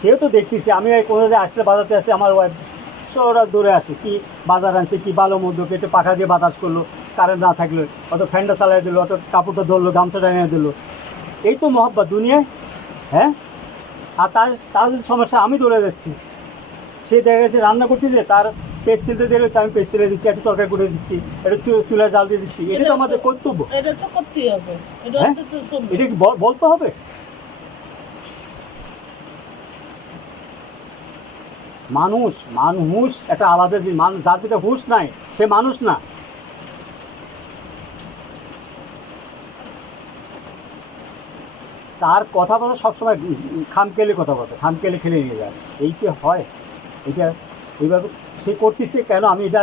সেও তো দেখতেছি, আমি এই কোনো জায়গায় আসলে বাজাতে আসলে আমার ওয়াইফ ওরা দৌড়ে আসে, কি বাজার আনছে, কি ভালো মন্দ, কেটে পাখা দিয়ে বাতাস করলো, কারেন্ট না থাকলে অত ফ্যানটা চালাই দিল, অত কাপড়টা ধরলো, গামছাটা এনে দিল। এই তো মহব্বত দুনিয়ায়। হ্যাঁ, আর তার তার যদি সমস্যা, আমি দৌড়ে যাচ্ছি। সে দেখা গেছে রান্না করতেছে, তার পেস্ট সিলতে দিয়ে রয়েছে, আমি পেস্ট সিলে দিচ্ছি, একটু তরকারি করে দিচ্ছি, একটু চুলার জাল দিয়ে দিচ্ছি। এটা তো আমাদের কর্তব্য। এটা তো করতেই হবে, এটা হ্যাঁ, তো চলবে। এটা কি বলতে হবে? মানুষ মানুষ একটা আলাদা জিনিস। মানুষ যার ভিতরে হুঁশ নাই, সে মানুষ না। তার কথা বলা সবসময় খামখেয়ালি কথা বলতো, খামখেয়ালি ঠেলে নিয়ে যায়। এই কি হয় এটা? এইভাবে সে করতেছে কেন? আমি এটা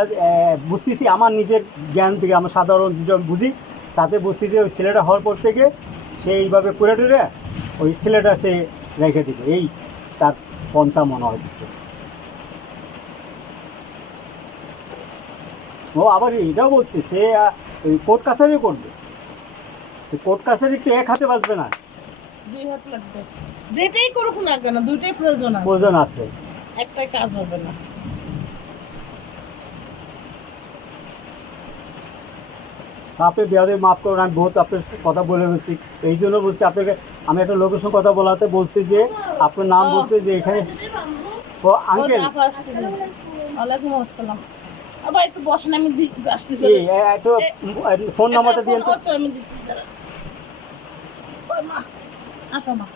বুঝতেছি আমার নিজের জ্ঞান থেকে, আমার সাধারণ যেটা বুঝি তাতে বুঝতেছি, ওই ছেলেটা হওয়ার পর থেকে সে এইভাবে করে টুরে ওই ছেলেটা সে রেখে দিবে, এই তার পন্থা মনে হইতেছে। ও আবার এটাও বলছে সে ওই কোর্ট কাছারি করবে। কোর্ট কাছারি একটু এক হাতে বাঁচবে না, দুই হাত লাগবে। যেটাই করুক না কেন, দুইটাই প্রয়োজন আছে, প্রয়োজন আছে। একটাই কাজ হবে না। আপনি বিয়াদে মাফ করুন, আমি বহুত আপনার সাথে কথা বলে ফেলছি। এই জন্য বলছি আপনাকে, আমি একটা লোকের সঙ্গে কথা বলাতে বলছি যে আপনার নাম বলছে যে এখানে। ও আঙ্কেল, ওয়ালাইকুম আসসালাম। আবার একটু বসেন, আমি আসতেছি। একটু ফোন নাম্বারটা দিয়ে তো। আমি দিচ্ছি, দাঁড়ান। ওই মা, আসো মা।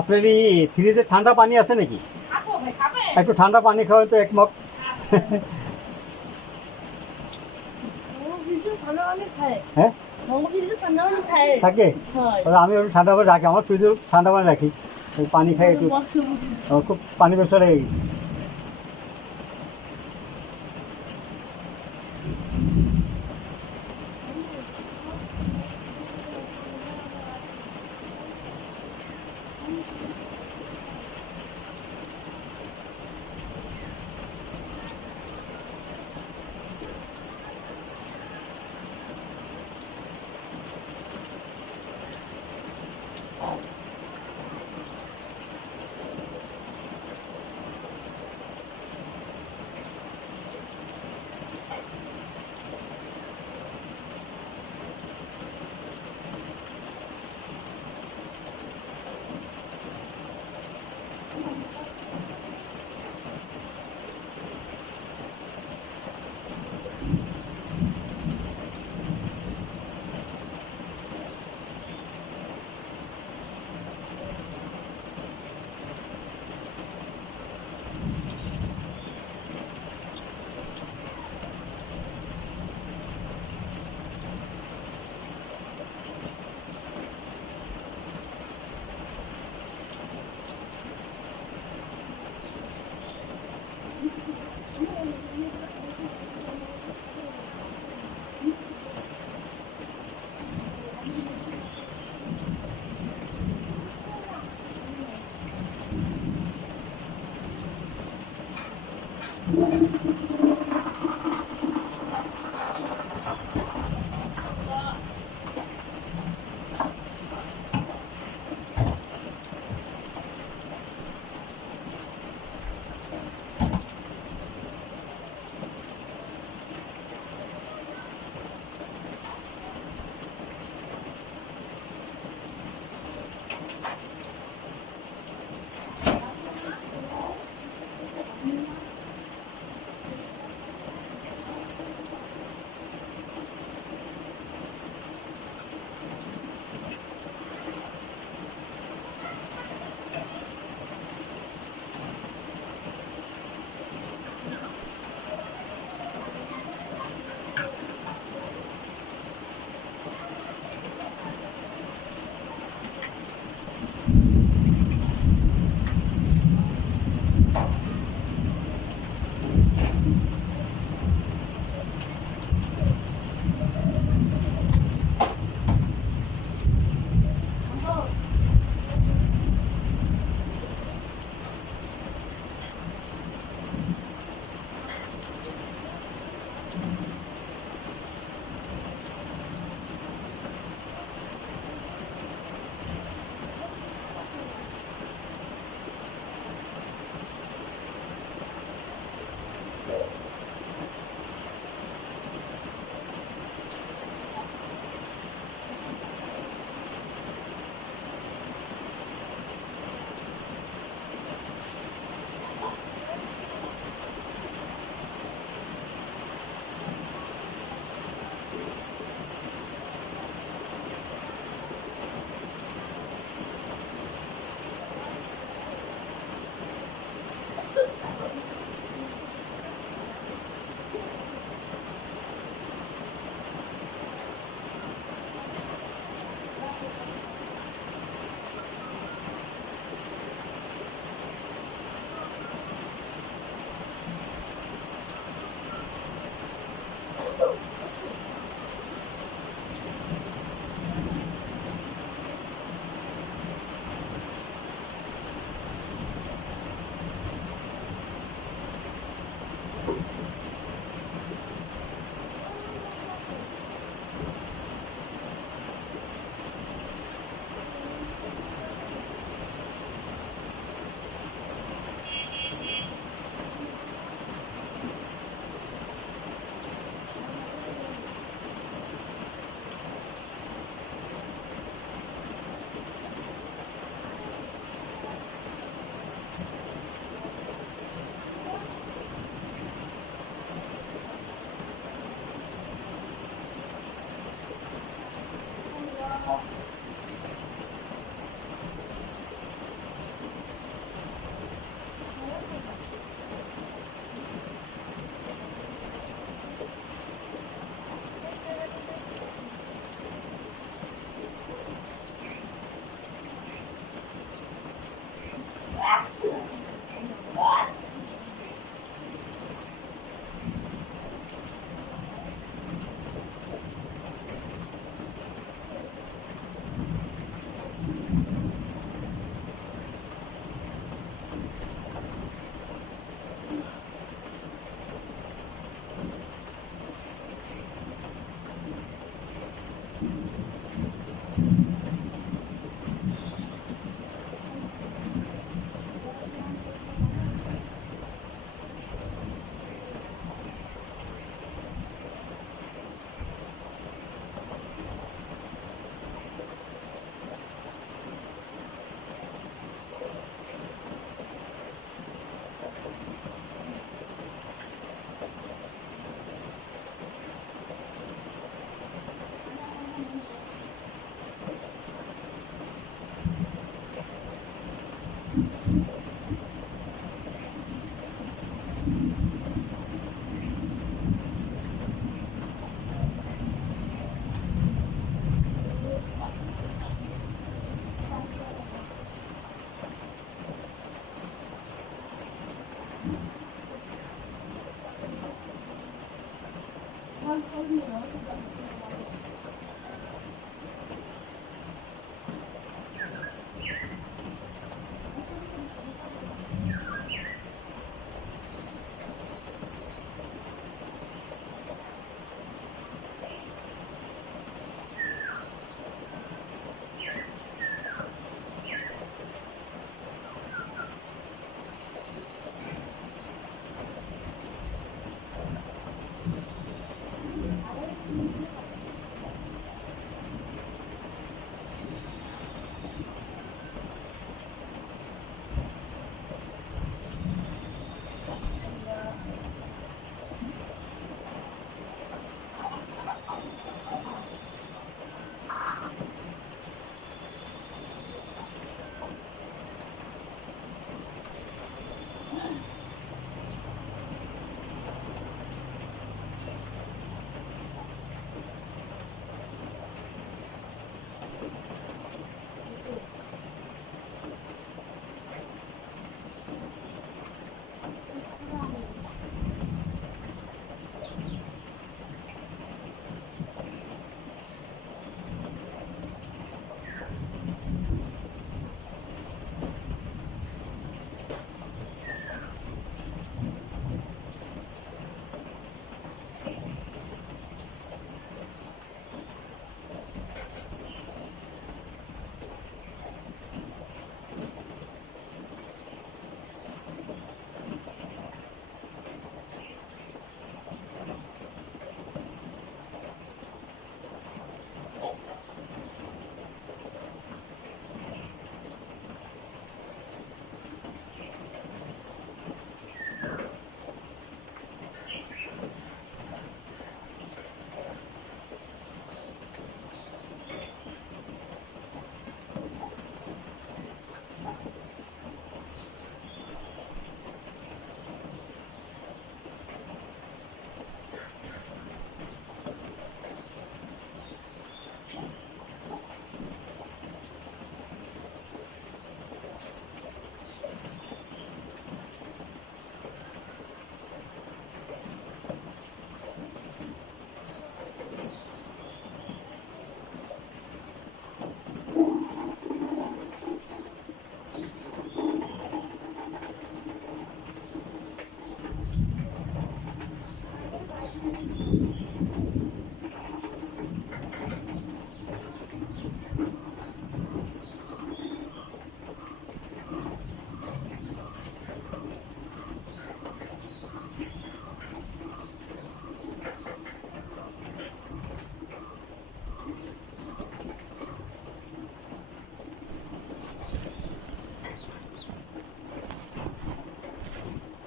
আপনার এই ফ্রিজে ঠান্ডা পানি আছে নাকি? একটু ঠান্ডা পানি খাওয়ান তো এক মগ। হ্যাঁ, থাকে। আমি একটু ঠান্ডা পানি রাখি, আমার ফ্রিজে ঠান্ডা পানি রাখি, ওই পানি খাই একটু। আমার খুব পানি ব্যবসা লেগে গেছে।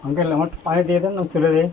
আঙ্কেল আমার পানি দিয়ে দেন না চলে দেয়।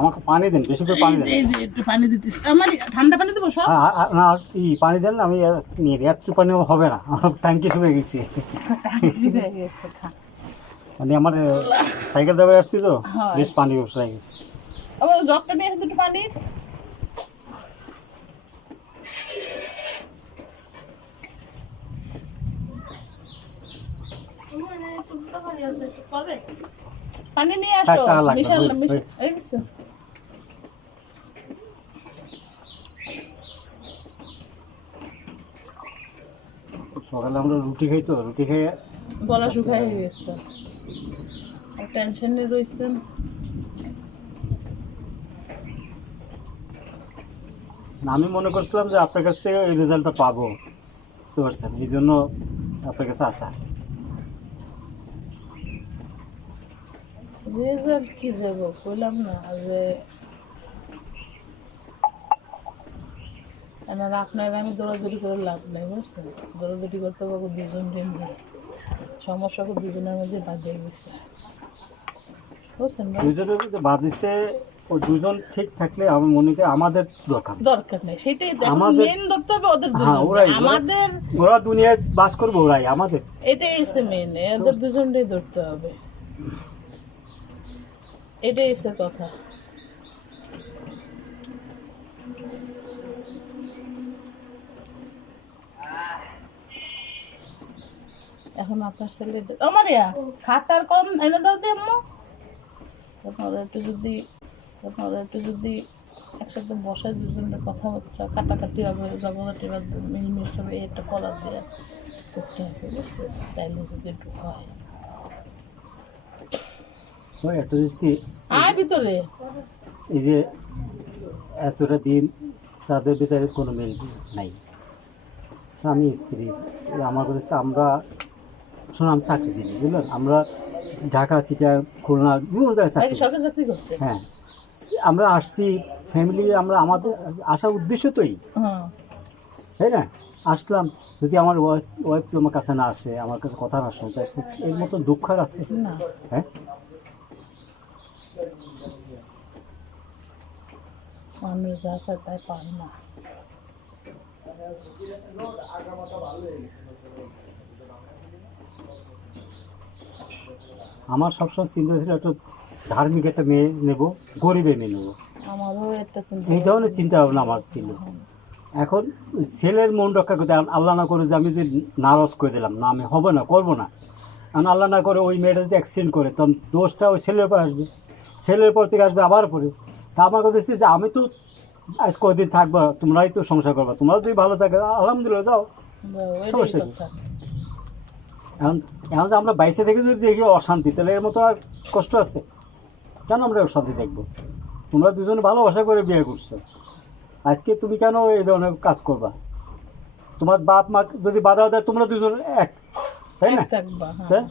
আমাকে পানি দেন, বেশি করে পানি দেন। এই যে একটু পানি দিতেছি, আমার ঠান্ডা পানি দেবো সব। না পানি দেন, আমি নিয়ে একটু পানি হবে না, আমার ট্যাঙ্কি শুকিয়ে গেছি। মানে আমার সাইকেল দেবে আসছি তো, বেশ পানি বসে গেছে। আমার জগটা নিয়ে দুটো পানি। পানি নিয়ে আসো, মিশাল এই গেছে। সকালে আমরা রুটি খাই তো, রুটি খেয়ে গলা শুকায় গেছে, টেনশনে রয়েছেন। আমি মনে করছিলাম যে আপনার কাছ থেকে এই রেজাল্টটা পাবো, বুঝতে পারছেন, এই জন্য আপনার কাছে আসা। রেজাল্ট কি দেবো বললাম না যে আপনার আমি দৌড়াদৌড়ি করে লাভ নেই, বুঝছেন? দৌড়াদৌড়ি করতে পারবো দুজন দিন ধরে, সমস্যাকে দুজনের মধ্যে বাঁধিয়ে গেছে, বুঝছেন? দুজনের মধ্যে বাঁধিছে, ও দুজন ঠিক থাকলে আমি মনে করি আমাদের দরকার নেই, সেটাই আমাদের মেন ধরতে হবে ওদের হ্যাঁ, ওরাই আমাদের, ওরা দুনিয়ায় বাস করবো, ওরাই আমাদের, এটাই হচ্ছে মেন, ওদের দুজনটাই ধরতে হবে, এটাই হচ্ছে কথা। এখন আপনার ছেলে আমার খাতার কলম এনে দাও দিয়ে আম্মু, আপনারা একটু যদি একসাথে বসায় দুজনের কথাবার্তা কাটাকাটি হবে, জগদাটি বা মিলমিশ হবে, একটা কলার দেওয়া করতে হবে, বুঝছে? তাইলে যদি একটু হয় একটা জিনিস কি, আয় ভিতরে, এই যে এতটা দিন তাদের ভিতরে কোনো মিল নাই, স্বামী স্ত্রী, আমার কাছে আমরা শুনলাম চাকরিজীবী, বুঝলেন, আমরা ঢাকা, চিটাগাং, খুলনা বিভিন্ন জায়গায় চাকরি, সরকারি চাকরি করতে। হ্যাঁ, আমরা আসছি ফ্যামিলি, আমরা আমাদের আসার উদ্দেশ্য তোই, তাই না? আসলাম, যদি আমার ওয়াইফ তো আমার কাছে না আসে, আমার কাছে কথা না শুনতে আসছে, এর মতো দুঃখ আর আছে? হ্যাঁ, মানুষ যা আছে তাই পায় না। আমার সবসময় চিন্তা ছিল একটু ধার্মিক একটা মেয়ে নেব, গরিবের মেয়ে নেবো, আমারও একটা চিন্তা, এই ধরনের চিন্তা ভাবনা আমার ছিল। এখন ছেলের মন রক্ষা করতে, আল্লাহ না করে যে আমি যদি নারাজ করে দিলাম, না আমি হবে না, করবো না, কারণ আল্লাহ না করে ওই মেয়েটা যদি অ্যাক্সিডেন্ট করে, তখন দোষটা ওই ছেলের পর আসবে, ছেলের পর থেকে আসবে আবার পরে। তা আমার কথা হচ্ছে যে আমি তো আজ কদিন থাকবো, তোমরাই তো সংসার করবা, তোমরাও যদি ভালো থাকে আলহামদুলিল্লাহ, যাও, সমস্যা নেই। এখন এখন যে আমরা বাইসে থেকে যদি দেখি অশান্তি, তাহলে এর মতো আর কষ্ট আছে? কেন আমরা অশান্তি দেখবো? তোমরা দুজনে ভালোবাসা করে বিয়ে করছো, আজকে তুমি কেন এই ধরনের কাজ করবা? তোমার বাপ মা যদি বাধা দেয়, তোমরা দুজন এক, তাই না? থাকবা, হ্যাঁ। হ্যাঁ?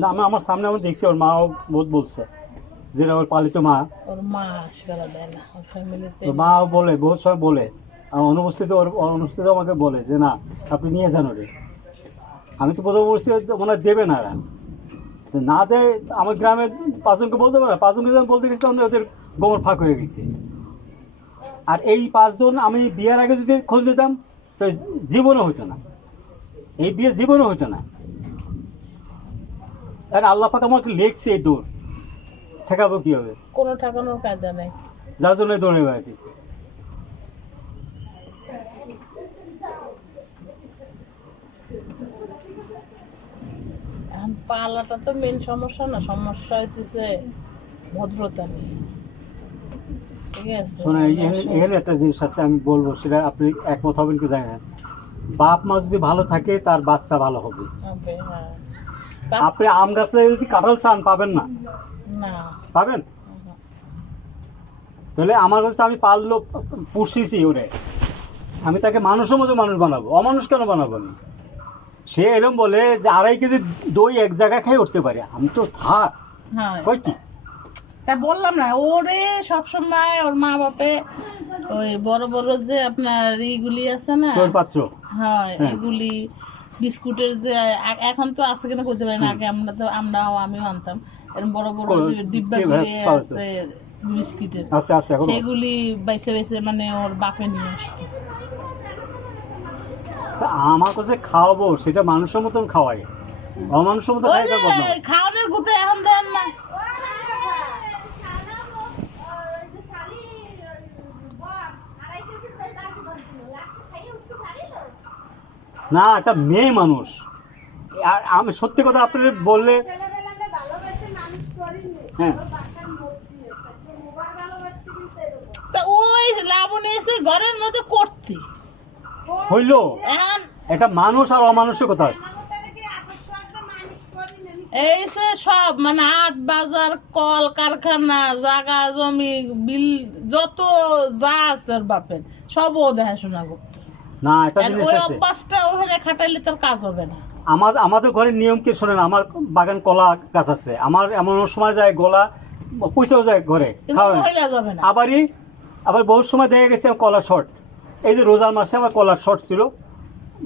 না, আমি আমার সামনে আমি দেখছি ওর মাও বহুত বলছে, যেটা ওর পালিত মা, ওর মা আসবেলা দেয় না ওর ফ্যামিলিতে। ওর মা বলে, বহুত সময় বলে, আমার অনুপস্থিত, ওর অনুপস্থিত আমাকে বলে যে না আপনি নিয়ে যান ওরে। আমি তো প্রথম বলছি মনে হয় দেবে না এরা, তো না দেয়। আমার গ্রামের পাঁচজনকে বলতে পারে, পাঁচজনকে যখন বলতে গেছি তখন ওদের গোবর ফাঁক হয়ে গেছে। আর এই পাঁচজন আমি বিয়ের আগে যদি খোঁজ দিতাম তো জীবনও হতো না, এই বিয়ে জীবনও হতো না। আর আল্লাহ পাক আমাকে লেখছে এই দৌড়, ঠেকাবো কি হবে? কোনো ঠেকানোর কায়দা নেই। যার জন্য দৌড়ে বেড়াইতেছে। এখন পালাটা তো মেন সমস্যা না, সমস্যা হইতেছে ভদ্রতা নিয়ে। ঠিক আছে, শোনেন, এখানে একটা জিনিস আছে আমি বলবো, সেটা আপনি একমত হবেন কি জানি না। বাপ মা যদি ভালো থাকে তার বাচ্চা ভালো হবে। হবে, হ্যাঁ। আপনি আম গাছটা যদি কাঁঠাল চান পাবেন না, না, পাবেন? তাহলে আমার কাছে আমি পারলো পুষিছি ওরে, আমি তাকে মানুষের মতো মানুষ বানাবো, অমানুষ কেন বানাবো আমি? সে এরকম বলে যে 2.5 কেজি দই এক জায়গায় খেয়ে উঠতে পারে, আমি তো থাক হ্যাঁ। কই কি। তা বললাম না, ওরে সবসময় ওর মা বাপে ওই বড় বড় যে আপনার এইগুলি আছে না, তোর পাত্র, হ্যাঁ, হ্যাঁ। এগুলি বিস্কুটের যে এখন তো আছে কিনা করতে পারি না, আগে আমিও আনতাম এরকম বড় বড় যে ডিব্বা গুলি আছে বিস্কিটের, আচ্ছা আচ্ছা, এখন সেগুলি বাইসে বাইসে মানে ওর বাপে নিয়ে আসতো। তা আমার কাছে খাওয়াবো, সেটা মানুষের মতন খাওয়াই, অমানুষের মতো ওই খাই যে তা বদনাম। খাওয়ানোর ভূতে এখন দেন না। না, একটা মেয়ে মানুষ। আর আমি সত্যি কথা আপনার বললে, হ্যাঁ, তা ওই লাবণী এসে ঘরের মধ্যে করতে হইলো এখন একটা মানুষ আর অমানুষের কথা আছে। এই যে সব মানে হাট বাজার কল কারখানা জায়গা জমি বিল যত যা আছে ওর বাপের সব ও দেখাশোনা করতো। না, একটা আর জিনিস ওই আছে, অভ্যাসটা ওখানে খাটাইলে তোর কাজ হবে না। আমাদের ঘরের নিয়ম কি শোনেন, আমার বাগান কলা গাছ আছে, আমার এমন সময় যায় গলা পয়সাও যায় ঘরে কিন্তু খাওয়া, মহিলা যাবে না। আবার বহুত সময় দেখা গেছে কলা শর্ট। এই যে রোজার মাসে আমার কলার শর্ট ছিল,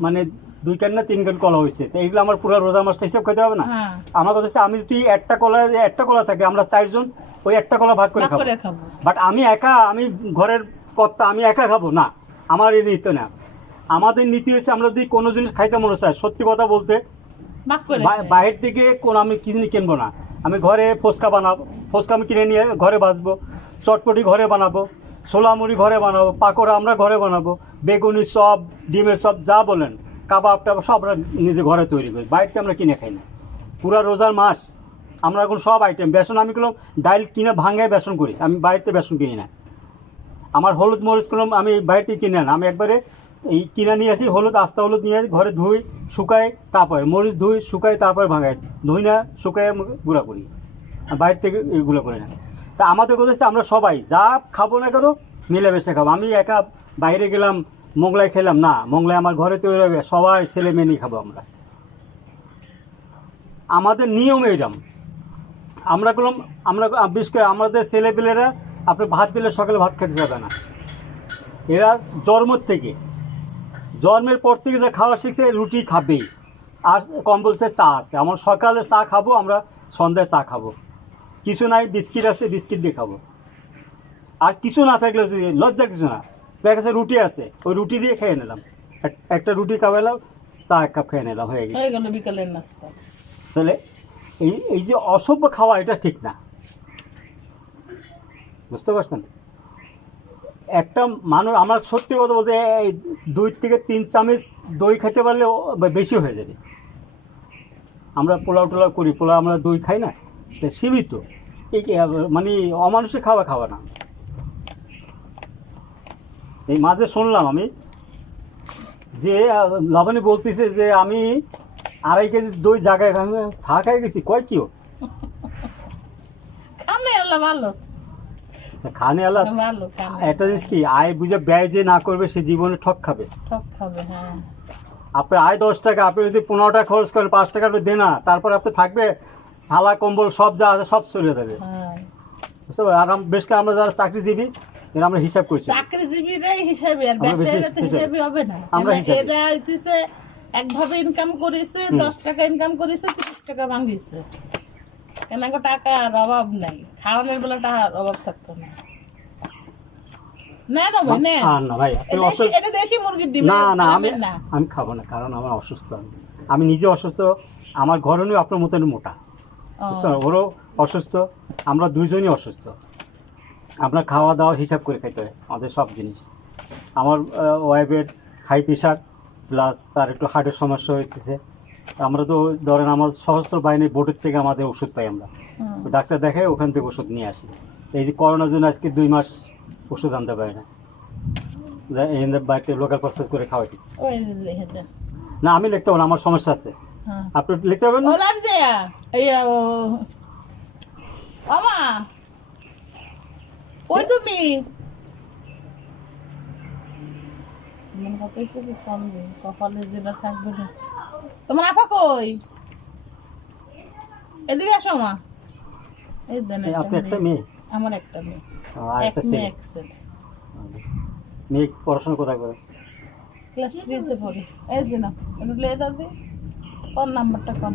মানে 2 কান না 3 কান কলা হয়েছে, তো এইগুলো আমার পুরো রোজার মাসটা হিসাব খেতে হবে না। হ্যাঁ, আমার কথা হচ্ছে আমি যদি একটা কলা থাকে, আমরা 4 জন ওই একটা কলা ভাগ করে ভাগ খাবো। করে খাবো। বাট আমি ঘরের কর্তা, আমি একা খাবো না, আমার এই নীতি না। আমাদের নীতি হচ্ছে আমরা যদি কোনো জিনিস খাইতে মনে চাই, সত্যি কথা বলতে ভাগ করে বাইরের থেকে কোনো আমি কিনবো না। আমি ঘরে ফুচকা বানাবো, ফুচকা আমি কিনে নিয়ে ঘরে ভাজবো, চটপটি ঘরে বানাবো, ছোলা মুড়ি ঘরে বানাবো, পাকোড়া আমরা ঘরে বানাবো, বেগুনি চপ, ডিমের চপ যা বলেন, কাবাব টাবাব সব আমরা নিজে ঘরে তৈরি করি, বাইরে আমরা কিনে খাই না। পুরা রোজার মাস আমরা এখন সব আইটেম, বেসন আমি কিনলাম ডাইল কিনে ভাঙায় বেসন করি, আমি বাইরেতে বেসন কিনি না। আমার হলুদ মরিচ কিনলাম আমি বাইরে থেকে কিনে না, আমি একবারে এই কিনে নিয়ে আসি, হলুদ আস্তা হলুদ নিয়ে ঘরে ধুই শুকাই, তারপরে মরিচ ধুই শুকাই, তারপরে ভাঙাই, ধুই না শুকাই গুঁড়া করি, বাইরে থেকে এইগুলো করি না। তা আমাদের কথা হচ্ছে আমরা সবাই যা খাবো না কেন মিলেমিশে খাবো। আমি একা বাইরে গেলাম মোগলাই খেলাম না, মোগলাই আমার ঘরে তৈরি হবে, সবাই ছেলে মেয়ে নিয়ে খাবো আমরা। আমাদের নিয়ম এইরকম। আমরা বিশেষ করে আমাদের ছেলেপেলেরা আপনি ভাত দিলে সকালে ভাত খেতে যাবে না, এরা জন্মের পর থেকে যা খাওয়া শিখছে রুটি খাবেই, আর কম্পালসারি চা আছে। আমার সকালে চা খাবো, আমরা সন্ধ্যায় চা খাবো, কিছু নাই বিস্কিট আছে বিস্কিট দিয়ে খাবো। আর কিছু না থাকলে যদি লজ্জার কিছু না, দেখা যাচ্ছে রুটি আছে, ওই রুটি দিয়ে খেয়ে নিলাম, একটা রুটি খাওয়ালাম, চা 1 কাপ খেয়ে নিলাম, হয়ে গেছে। হয়ে গেল বিকালের নাস্তা। তাহলে এই যে অসভ্য খাওয়া, এটা ঠিক না, বুঝতে পারছেন? একটা মানুষ, আমার সত্যি কথা বলতে এই 2 থেকে 3 চামচ দই খেতে পারলে বেশি হয়ে যাবে। আমরা পোলাও টোলাও করি, পোলাও আমরা দই খাই না, সীমিত। এই মানে অমানুষের খাওয়া না। এই মাঝে শুনলাম আমি যে লবণী বলতেছে যে আমি 2.5 কেজি দই জায়গায় থাকায় গেছি, কয় কিও আল্লাহ ভালো, খানে আল্লাহ। ভালো খান, একটা জিনিস কি, আয় বুঝে ব্যয় যে না করবে সে জীবনে ঠক খাবে। ঠক খাবে। হ্যাঁ, আপনার আয় 10 টাকা, আপনি যদি 15 টাকা খরচ করেন, 5 টাকা আপনি দেন না, তারপর আপনি থাকবে সালা কম্বল সব যা আছে সব চলে যাবে, হ্যাঁ। বুঝতে পারবেন? আর বেশ করে আমরা যারা চাকরিজীবী এরা আমরা হিসাব করছি, চাকরিজীবীরাই হিসাবে, আর আমরা বেশি ব্যবসায়ীরা তো হিসাবে হবে না। আমরা হিসাবি। এরা হইতেছে একভাবে ইনকাম করেছে, 10 টাকা ইনকাম করেছে, 30 টাকা ভাঙিছে, কেন গো টাকার অভাব নাই, খাওয়ানোর বেলা টাকার অভাব থাকতো না। না না ভাই, না আর না ভাই আপনি অসুস্থ। এটা দেশি মুরগির ডিম, না না আমি খাবেন না। আমি খাবো না, কারণ আমার অসুস্থ, আমি নিজে অসুস্থ, আমার ঘরণীয় আপনার মতন মোটা, ও, বুঝতে পারবেন? ওরও অসুস্থ, আমরা দুইজনই অসুস্থ। আপনার খাওয়া দাওয়া হিসাব করে খাইতে হয় আমাদের সব জিনিস। আমার ওয়াইফের হাই প্রেশার প্লাস তার একটু হার্টের সমস্যা হইতেছে। আমরা তো ধরেন আমার সশস্ত্র বাহিনীর বোর্ডের থেকে আমাদের ওষুধ পাই, আমরা হুম। ডাক্তার দেখাই ওখান থেকে ওষুধ নিয়ে আসি। এই যে করোনার জন্য আজকে 2 মাস ওষুধ আনতে পারি না, এই বাড়িতে লোকাল প্রসেস করে খাওয়াইতেছি। ওই লিখে দেন। না আমি লিখতে পারবো না, আমার সমস্যা আছে। হ্যাঁ, আপনি লিখতে পারবেন না? ওলার দেয়া এই আমা, ওই তুমি মন কইছে কি কম দিন কপালে যেটা থাকবে না। তোমার আপা কই? এদিকে আসো মা। এই দেন এই আপনি একটা মেয়ে, আমার একটা মেয়ে, আর এক একটা মেয়ে ছেলে। এক ছেলে, মেয়ে পড়াশোনা কোথায় করে? ক্লাস 3 তে পড়ে। এই যে না একটু লে দাদি, কোন নাম্বারটা কোন?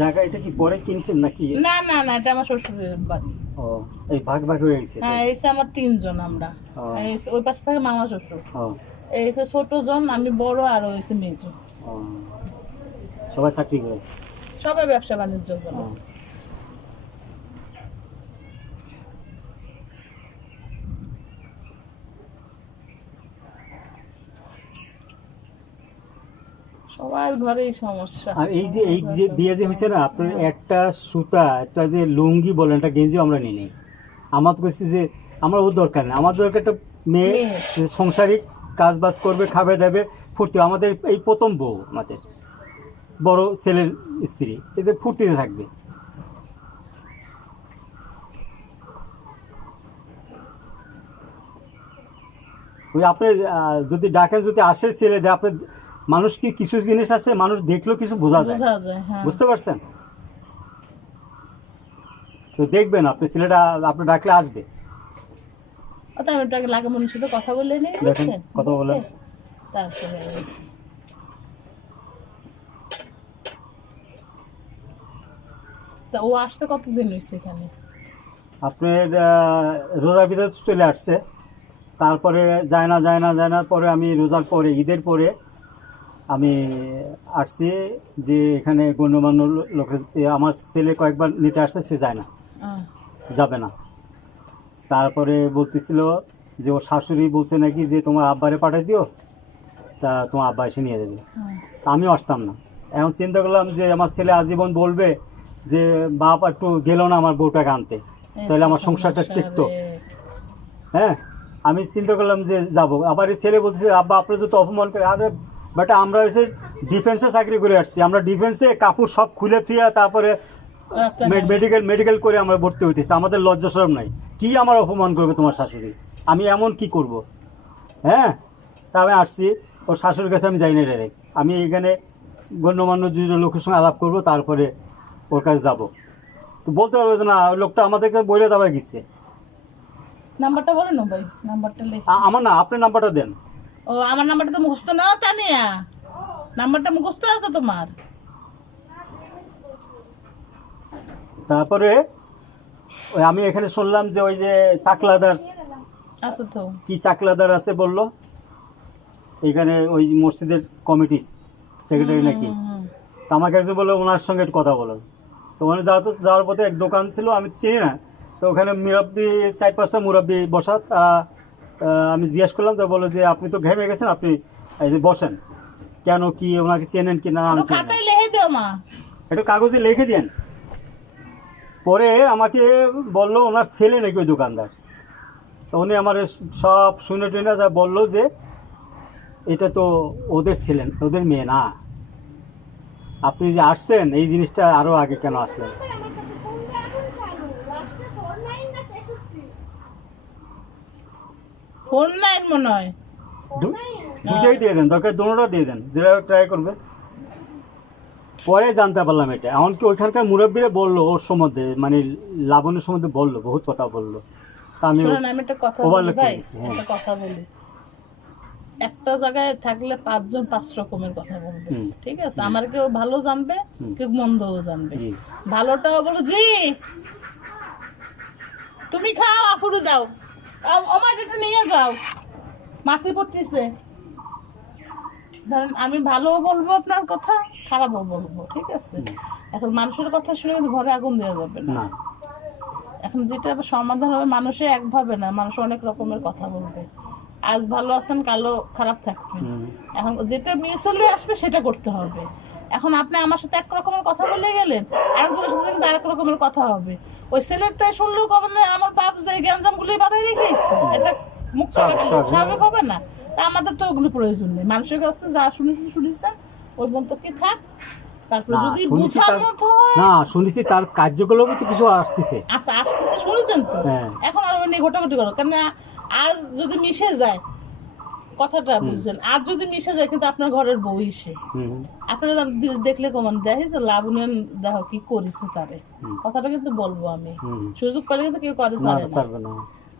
জায়গা এটা কি পরে কিনছেন নাকি? না না না, এটা আমার শ্বশুরের বাড়ি। ও, এই ভাগ ভাগ হয়ে গেছে। হ্যাঁ, এই যে আমার 3 জন আমরা। ও। ওই পাশে থাকে মামা শ্বশুর, ও, এই যে ছোট জন, আমি বড়, আর ওই যে মেজো। ও, সবাই চাকরি করে? সবাই ব্যবসা বাণিজ্য করে। ও। সবার ঘরেই সমস্যা। আর এই যে বিয়ে যে হয়েছে না আপনার, একটা সুতা, একটা যে লুঙ্গি বলেন, একটা গেঞ্জি আমরা নিই নি। আমার তো বলছি যে আমার ওর দরকার নেই, আমার দরকার একটা মেয়ে মেয়ে। যে সংসারিক কাজ বাজ করবে, খাবে দেবে, ফুর্তি। আমাদের এই প্রথম বউ, আমাদের বড় ছেলের স্ত্রী, এদের ফুর্তিতে থাকবে। ওই আপনি যদি ডাকেন, যদি আসে ছেলে দেয়, আপনি মানুষ কি কিছু জিনিস আছে মানুষ দেখলেও কিছু বোঝা যায়, বোঝা যায়। হ্যাঁ, বুঝতে পারছেন? তো দেখবেন আপনি ছেলেটা আপনি ডাকলে আসবে। অত আমি একটু আগে লাগে মনে সাথে কথা বলে নিই, দেখেন, বুঝছেন? কথা বলেন। তারপরে তা ও আসতে কতদিন হয়েছে এখানে? আপনার রোজার ভিতরে চলে আসছে, তারপরে যায় না পরে আমি রোজার পরে, ঈদের পরে আমি আসছি, যে এখানে গণ্যমান্য লোকের আমার ছেলে কয়েকবার নিতে আসছে, সে যায় না, আহ, যাবে না। তারপরে বলতেছিল যে ওর শাশুড়ি বলছে নাকি যে তোমার আব্বারে পাঠিয়ে দিও, তা তোমার আব্বা এসে নিয়ে যাবে। আহ, তা আমিও আসতাম না। এখন চিন্তা করলাম যে আমার ছেলে আজীবন বলবে যে বাপ একটু গেল না আমার বউটাকে আনতে, এই তাহলে আমার তো সংসারটা সমস্যা টিকতো। রে। হ্যাঁ, আমি চিন্তা করলাম যে যাব। আবার এই ছেলে বলছে আব্বা আপনার যদি অপমান করে, আরে বেটা আমরা এসে ডিফেন্সে চাকরি করে আসছি, আমরা ডিফেন্সে কাপড় সব খুলে থুয়ে তারপরে রাস্তায় নেমে। মেডিকেল করে আমরা ভর্তি হইতেছি, আমাদের লজ্জা শরম নাই। কি আমার অপমান করবে তোমার শাশুড়ি? আমি এমন কি করব? হ্যাঁ, তা আমি আসছি, ওর শাশুড়ির কাছে আমি যাই না ডাইরেক্ট, আমি এখানে গণ্যমান্য দুজন লোকের সঙ্গে আলাপ করব, তারপরে ওর কাছে যাব। তো বলতে পারবে যে না, ওই লোকটা আমাদেরকে বলে দাবার গেছে। নাম্বারটা বলো না ভাই, নাম্বারটা লেখ। আমার না, আপনার নাম্বারটা দেন। ও, আমার নাম্বারটা তো মুখস্থ না তানিয়া, নাম্বারটা মুখস্থ আছে তোমার? তারপরে ওই আমি এখানে শুনলাম যে ওই যে চাকলাদার, আছে তো। কি চাকলাদার আছে বললো এখানে, ওই মসজিদের কমিটি সেক্রেটারি নাকি। হুম, তো আমাকে একজন বললো ওনার সঙ্গে একটু কথা বলো। তো ওখানে যাওয়ার পথে এক দোকান ছিল, আমি চিনি না, তো ওখানে মুরব্বি 4-5টা মুরব্বি বসা। আমি জিজ্ঞেস করলাম, তো বললো যে আপনি তো ঘেমে গেছেন, আপনি এই যে বসেন। কেন, কি ওনাকে চেনেন কি না? আমি একটু চিনি না। খাতায় লিখে দিও মা। একটু কাগজে লিখে দেন। পরে আমাকে বললো ওনার ছেলে নাকি ওই দোকানদার। তো উনি আমার সব শুনে টুনে যা বললো যে এটা তো ওদের ছেলে, ওদের মেয়ে না। আপনি যে আসছেন এই জিনিসটা আরো আগে কেন আসলেন? ফোন নাই মনে হয়। দুটোই দিয়ে দেন, দরকার দুটোটা দিয়ে দেন, যেটা ট্রাই করবে। পরে জানতে পারলাম এটা, এমনকি ওইখানকার মুরব্বীরা বললো ওর সম্বন্ধে, মানে লাবণের সম্বন্ধে বললো, বহুত কথা বললো। তা আমি শোনেন, আমি একটা কথা বলি overlook ভাই, করেছি, হ্যাঁ। একটা কথা বলি। একটা জায়গায় থাকলে 5 জন 5 রকমের কথা বলবে, হুম। ঠিক আছে? আমার কেউ ভালো জানবে, হুম। কেউ মন্দও জানবে। জি। ভালোটাও বলো, জি তুমি খাও, আপুরু দাও, আমার এটা নিয়ে যাও, মাসি পড়তেছে। ধরেন আমি ভালোও বলবো আপনার কথা, খারাপও বলবো, ঠিক আছে? এখন মানুষের কথা শুনে কিন্তু ঘরে আগুন দেওয়া যাবে না। না, এখন যেটা সমাধান হবে, মানুষে একভাবে না, মানুষ অনেক রকমের কথা বলবে। আজ ভালো আছেন, কালো খারাপ থাকবেন। হুম। এখন যেটা মিউচুয়ালি আসবে সেটা করতে হবে। এখন আপনি আমার সাথে এক রকমের কথা বলে গেলেন, আরেকজনের সাথে কিন্তু আরেক রকমের কথা হবে। ওই ছেলের তাই শুনলেও কবে না আমার বাপ যে গ্যাঞ্জাম গুলি বাধাই রেখে এসছে, এটা মুখ চলে গেল, স্বাভাবিক হবে না? তা আমাদের তো ওগুলো প্রয়োজন নেই। মানুষের কাছে যা শুনেছেন ওই মতো কি থাক। তারপরে না, যদি শুনেছি বুঝার তার- মতো হয়, না শুনেছি তার কার্যকলাপও তো কিছু আসতেছে। আচ্ছা আসতেছে, শুনেছেন তো? হ্যাঁ। এখন আর ওই নিয়ে ঘটাঘটি করো কেন? আজ যদি মিশে যায় কথাটা, বুঝছেন? আজ যদি মিশে যায়, কিন্তু আপনার ঘরের বউ সে, হুম। আপনারা দেখলে কমান দেখেছে লাবণের দেহ কি করেছে তারে, কথাটা কিন্তু বলবো আমি। হুম। সুযোগ পেলে কিন্তু কেউ করে না, ছাড়ে না। ছাড়বে না।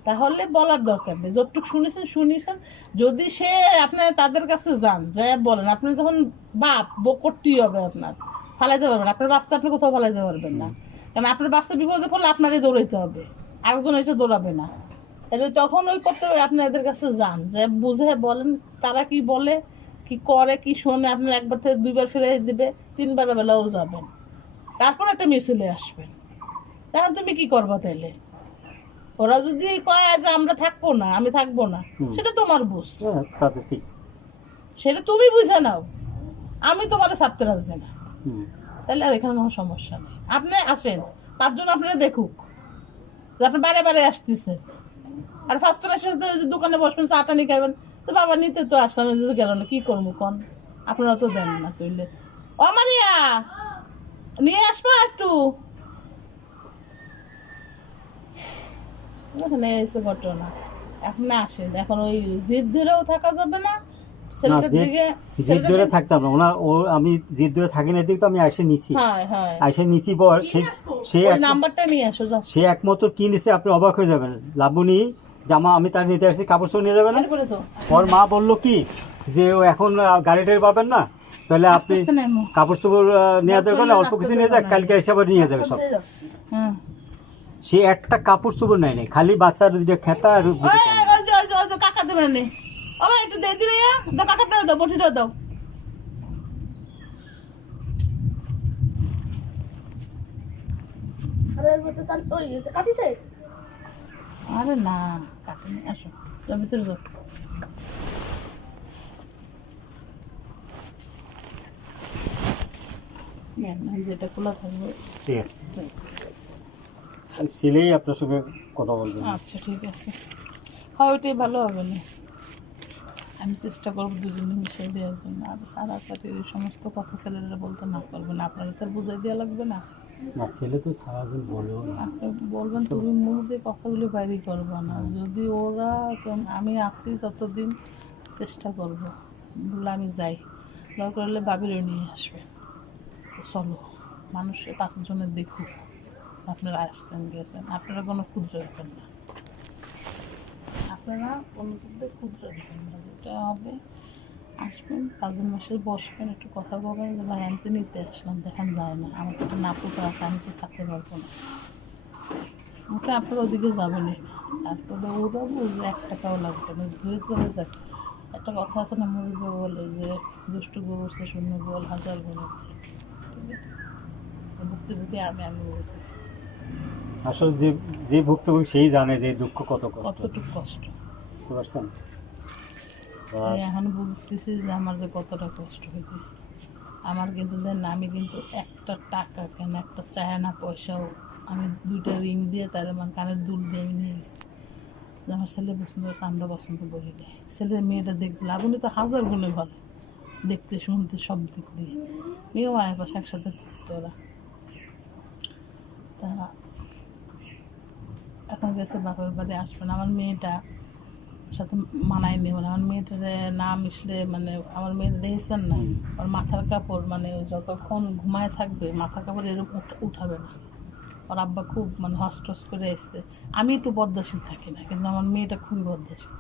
তাহলে বলার দরকার নেই, যতটুকু শুনেছেন। যদি সে আপনি তাদের কাছে যান, যে বলেন, আপনি যখন বাপ বউ করতেই হবে, আপনার ফালাইতে পারবেন না। আপনার বাচ্চা আপনি কোথাও ফালাইতে পারবেন না, কারণ আপনার বাচ্চা বিপদে পড়লে আপনারই দৌড়াইতে হবে, আরেকজন এসে দৌড়াবে না। তাহলে তখন ওই করতে হবে, আপনি এদের কাছে যান, যে বুঝে বলেন তারা কি বলে, কি করে, কি শোনে। আপনার একবার থেকে 2বার ফিরে দিবে, 3বার বেলাও যাবেন, তারপর একটা মিছিলে আসবেন। তখন তুমি কি করবো তাইলে? ওরা যদি কয় যে আমরা থাকবো না, আমি থাকবো না, সেটা তোমার বুঝ, হ্যাঁ, তা তো ঠিক। সেটা তুমি বুঝে নাও, আমি তোমার ছাড়তে রাজি না। হুম। তাহলে আর এখানে কোনো সমস্যা নেই। আপনি আসেন, 5 জন আপনারা দেখুক যে আপনি বারে বারে আসতেছে। আর ফার্স্ট টাইম এসে দোকানে বসবেন, চা টানি খাইবেন, তো বাবা নিতে তো আসলাম, গেল না, কি করবো কন? আপনারা তো দেন না, তুইলে ও মারিয়া নিয়ে আসবা একটু। এখানে এসে ঘটনা, এখন আসেন, এখন ওই জিদ ধরেও থাকা যাবে না না, ছেলেটার দিকে। জিদ ধরে থাকতাম না ওনা, ও আমি জিদ ধরে থাকি না দিক তো আমি এসে নিছি, হ্যাঁ হ্যাঁ, এসে নিছি পর সে ওই নাম্বারটা নিয়ে আসো, যাও। সে একমাত্র কি নিছে আপনি অবাক হয়ে যাবেন। লাবণী জামা আমি তার নিতে আসছি, কাপড় চোপড় নিয়ে যাবে না। করে তো ওর মা বললো কি যে ও এখন গাড়িটাই পাবেন না, তাহলে আপনি আস্তে নেমো। কাপড় চোপড় নেওয়া দরকার হলে অল্প কিছু নিয়ে যাক, কালকে এসে আবার নিয়ে যাবে সব। হ্যাঁ, সে একটা কাপড় চোপড় নেয় নাই, খালি বাচ্চার দুটো খেতা আর দুটো ওই প্যান্ট। ওই যে কাকা দেবেন নে, ও ভাই একটু দিয়ে দিবে, দাও কাকা দাও, দাও বটিটা দাও। আরে না, কাকা আসো, যাও ভিতরে যাও। নেন, এই যেটা খোলা থাকবে। ঠিক আছে, ছেলেই আপনার সঙ্গে কথা বলবেন। আচ্ছা ঠিক আছে, হ্যাঁ ওইটাই ভালো হবে না। আমি চেষ্টা করবো দুজনে মিশিয়ে দেওয়ার জন্য। আর সারাসারি এই সমস্ত কথা ছেলেরা বলতে না পারবে না, আপনারা তো বুঝাই দেওয়া লাগবে না। না, ছেলে তো সারাদিন বলেও না। আপনি বলবেন, তুমি মুখ দিয়ে কথাগুলো বাইরে করবো না। যদি ওরা আমি আসি যতদিন চেষ্টা করবো, বলে আমি যাই, দরকার হলে বাবিরও নিয়ে আসবে। চলো, মানুষের 5 জনের দেখুক আপনারা আসতেন গেছেন, আপনারা কোনো ক্ষুদ্র হবেন না, আপনারা কোনো দিকে ক্ষুদ্র হবেন না। যেটা হবে, আসবেন 5 জন মাসে বসবেন, একটু কথা বলবেন যে ভাই আমি তো নিতে আসলাম, দেখান যায় না, আমার তো একটা নাপুটা আছে, আমি তো থাকতে পারবো না, ওটা আপনারা ওদিকে যাবেন না। তারপরে ওরা বুঝবে 1 টাকাও লাগবে না, ধুয়ে ধরে যাক। একটা কথা আছে না, মুরগি বলে যে দুষ্টু গরু সে শূন্য বল 1000 গরু, ঠিক আছে? ভুক্তভোগী আমি বলছি, আসলে যে যে ভুক্তভোগী সেই জানে যে দুঃখ কত কষ্ট, কতটুকু কষ্ট। বুঝতে পারছেন? আমি এখন বুঝতেছি যে আমার যে কতটা কষ্ট হইতেছে। আমার কিন্তু দেন, আমি কিন্তু একটা টাকা কেন, একটা চায়না পয়সাও, আমি 2টা রিং দিয়ে তার আমার কানের দুল দিয়ে আমি নিয়ে গেছি। আমার ছেলে পছন্দ করছে, আমরা পছন্দ করি না। ছেলে মেয়েটা দেখবে, লাবণী তো 1000 গুণে ভালো, দেখতে শুনতে সব দিক দিয়ে মেয়েও মায়ের পাশে একসাথে থাকতো ওরা। তা এখন গেছে বাপের বাড়ি আসবে না। আমার মেয়েটা সাথে মানায় নেব না। আমার মেয়েটার না মিশলে মানে আমার মেয়েটা দেখেছেন না, ওর মাথার কাপড় মানে যতক্ষণ ঘুমায় থাকবে মাথার কাপড় এরকম উঠাবে না। ওর আব্বা খুব মানে হস্টস করে এসছে। আমি একটু পদ্মাশীল থাকি না, কিন্তু আমার মেয়েটা খুবই পদ্মাশীল।